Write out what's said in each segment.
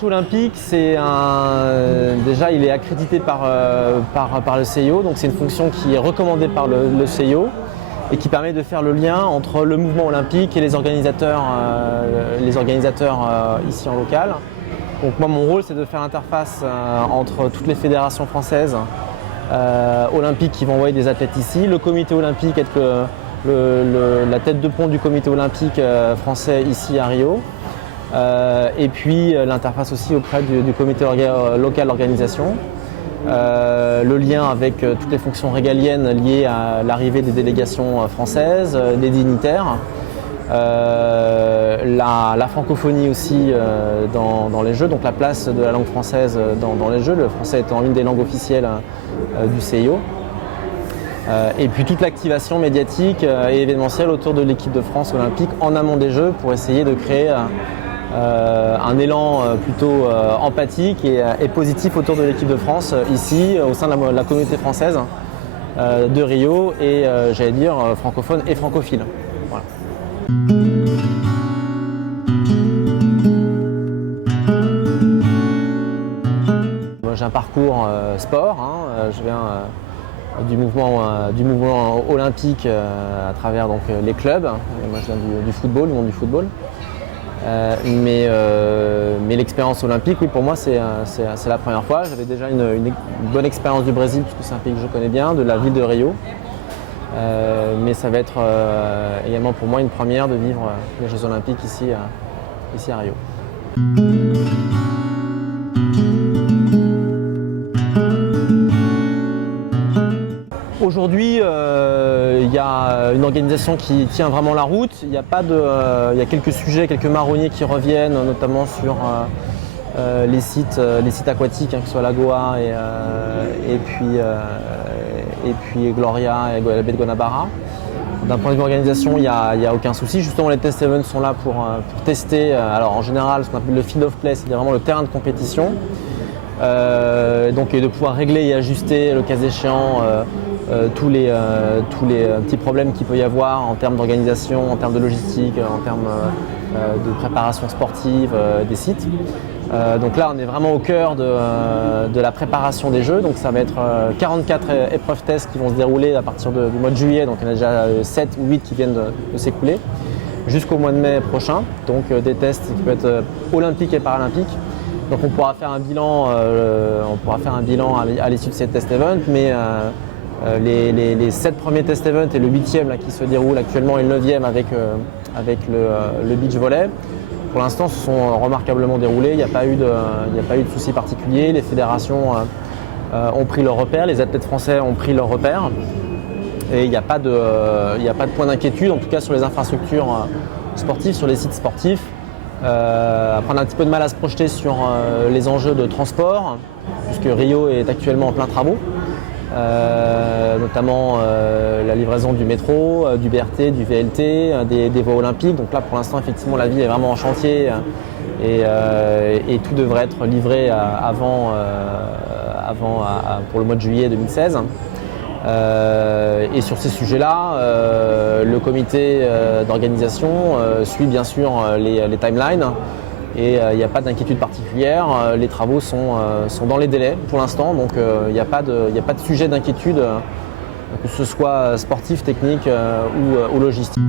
marché olympique, déjà il est accrédité par le CIO, donc c'est une fonction qui est recommandée par le CIO et qui permet de faire le lien entre le mouvement olympique et les organisateurs ici en local. Donc moi mon rôle c'est de faire l'interface entre toutes les fédérations françaises olympiques qui vont envoyer des athlètes ici, le comité olympique, être la tête de pont du comité olympique français ici à Rio. Et puis l'interface aussi auprès du comité local d'organisation, le lien avec toutes les fonctions régaliennes liées à l'arrivée des délégations françaises, des dignitaires, la francophonie aussi dans les Jeux, donc la place de la langue française dans les Jeux, le français étant une des langues officielles du CIO. Et puis toute l'activation médiatique et événementielle autour de l'équipe de France olympique en amont des Jeux pour essayer de créer un élan plutôt empathique et positif autour de l'équipe de France ici au sein de la communauté française de Rio et j'allais dire francophone et francophile. Voilà. Moi, j'ai un parcours sport, je viens du mouvement olympique à travers donc, les clubs. Moi je viens du football, du monde du football. Mais l'expérience olympique, oui, pour moi, c'est la première fois. J'avais déjà une bonne expérience du Brésil, puisque c'est un pays que je connais bien, de la ville de Rio. Mais ça va être également pour moi une première de vivre les Jeux olympiques ici à Rio. Aujourd'hui, il y a une organisation qui tient vraiment la route. Il y a quelques sujets, quelques marronniers qui reviennent, notamment sur les sites aquatiques, que ce soit la Goa et puis Gloria et la baie de Guanabara. D'un point de vue organisation, il n'y a aucun souci. Justement, les test events sont là pour tester. Alors en général, ce qu'on appelle le field of play, c'est vraiment le terrain de compétition. Donc de pouvoir régler et ajuster le cas échéant tous les petits problèmes qu'il peut y avoir en termes d'organisation, en termes de logistique, en termes de préparation sportive des sites. Donc là on est vraiment au cœur de la préparation des Jeux, donc ça va être 44 épreuves tests qui vont se dérouler à partir du mois de juillet, donc il y en a déjà 7 ou 8 qui viennent de s'écouler, jusqu'au mois de mai prochain, donc des tests qui peuvent être olympiques et paralympiques. Donc on pourra faire un bilan, à l'issue de ces test events, mais les 7 premiers test events et le 8e là, qui se déroule actuellement et le 9e avec le beach volley, pour l'instant se sont remarquablement déroulés, il n'y a pas eu de soucis particuliers, les fédérations ont pris leur repère, les athlètes français ont pris leur repère et il n'y a pas de point d'inquiétude, en tout cas sur les infrastructures sportives, sur les sites sportifs. Après on a un petit peu de mal à se projeter sur les enjeux de transport, puisque Rio est actuellement en plein travaux, notamment la livraison du métro, du BRT, du VLT, des voies olympiques. Donc là pour l'instant effectivement la ville est vraiment en chantier et tout devrait être livré pour le mois de juillet 2016. Et sur ces sujets-là, le comité d'organisation suit bien sûr les timelines et il n'y a pas d'inquiétude particulière. Les travaux sont dans les délais pour l'instant, donc il n'y a pas de sujet d'inquiétude, que ce soit sportif, technique ou logistique.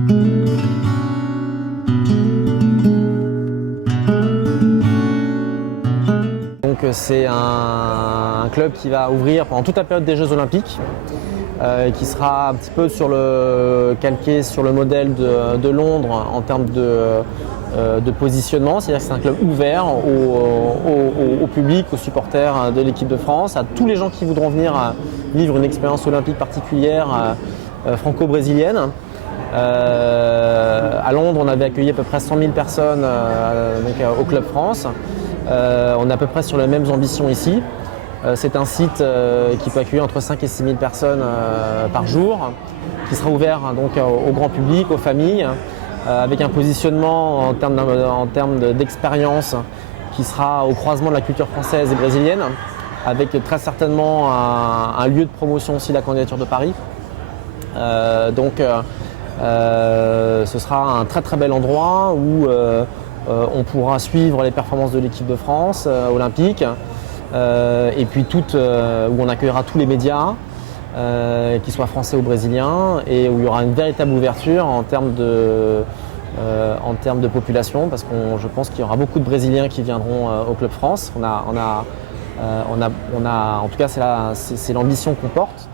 Donc c'est un club qui va ouvrir pendant toute la période des Jeux Olympiques, qui sera un petit peu calqué sur le modèle de Londres en termes de positionnement, c'est-à-dire que c'est un club ouvert au public, aux supporters de l'équipe de France, à tous les gens qui voudront venir vivre une expérience olympique particulière franco-brésilienne. À Londre, on avait accueilli à peu près 100 000 personnes au Club France. On est à peu près sur les mêmes ambitions ici. C'est un site qui peut accueillir entre 5 et 6 000 personnes par jour, qui sera ouvert donc, au grand public, aux familles, avec un positionnement en termes d'expérience qui sera au croisement de la culture française et brésilienne, avec très certainement un lieu de promotion aussi de la candidature de Paris. Ce sera un très très bel endroit où On pourra suivre les performances de l'équipe de France olympique et puis où on accueillera tous les médias, qu'ils soient français ou brésiliens, et où il y aura une véritable ouverture en termes de population, parce que je pense qu'il y aura beaucoup de Brésiliens qui viendront au Club France. En tout cas, c'est l'ambition qu'on porte.